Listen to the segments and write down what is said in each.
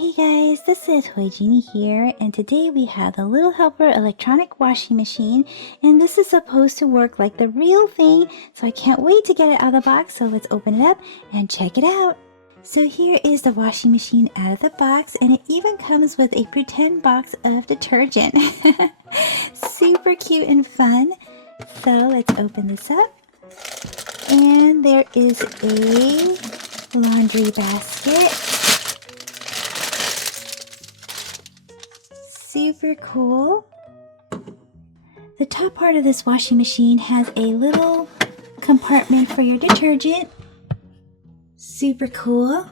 Hey guys, this is Toy Genie here, and today we have the Little Helper electronic washing machine, and this is supposed to work like the real thing, so I can't wait to get it out of the box. So let's open it up and check it out. So here is the washing machine out of the box, and it even comes with a pretend box of detergent. Super cute and fun. So let's open this up, and there is a laundry basket. Super cool. The top part of this washing machine has a little compartment for your detergent. Super cool.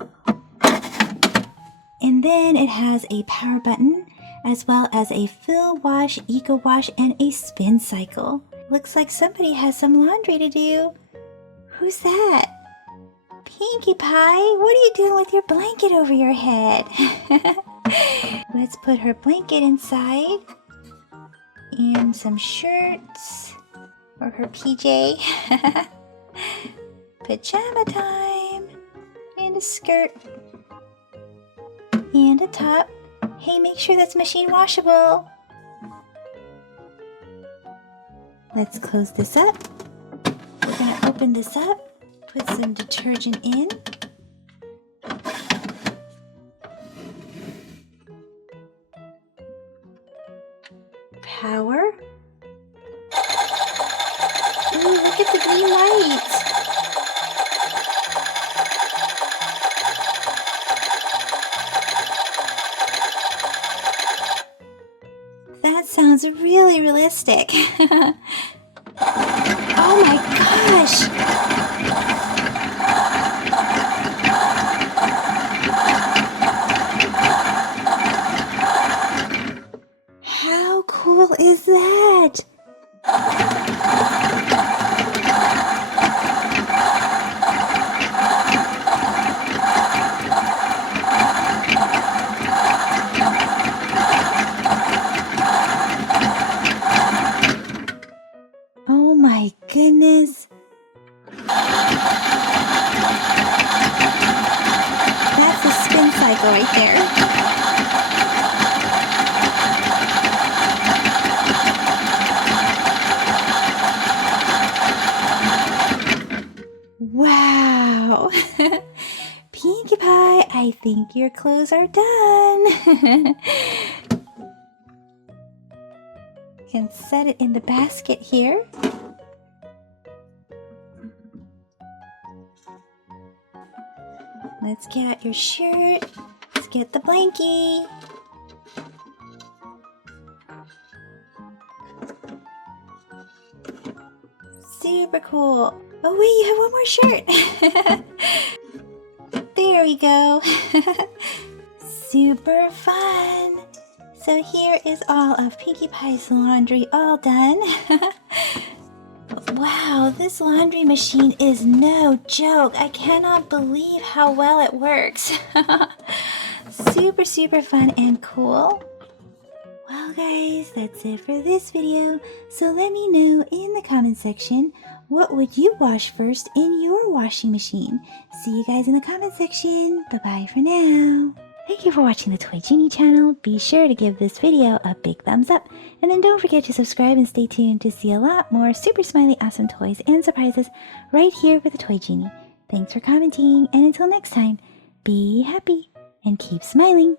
And then it has a power button as well as a fill wash, eco wash, and a spin cycle. Looks like somebody has some laundry to do. Who's that? Pinkie Pie, what are you doing with your blanket over your head? Let's put her blanket inside and some shirts or her PJ. Pajama time, and a skirt and a top. Hey, make sure that's machine washable. Let's close this up. We're gonna open this up, put some detergent in. Power. Ooh, look at the green light. That sounds really realistic. Oh my gosh! How cool is that? Oh my goodness. That's a spin cycle right there. Wow! Pinkie Pie, I think your clothes are done. You can set it in the basket here. Let's get out your shirt. Let's get the blankie. Super cool. Oh wait, you have one more shirt. There we go. Super fun. So here is all of Pinkie Pie's laundry all done. Wow, this laundry machine is no joke. I cannot believe how well it works. Super fun and cool. Well guys, that's it for this video. So let me know in the comment section, what would you wash first in your washing machine? See you guys in the comment section. Bye-bye for now. Thank you for watching the Toy Genie channel. Be sure to give this video a big thumbs up. And then don't forget to subscribe and stay tuned to see a lot more super smiley awesome toys and surprises right here with the Toy Genie. Thanks for commenting, and until next time, be happy and keep smiling.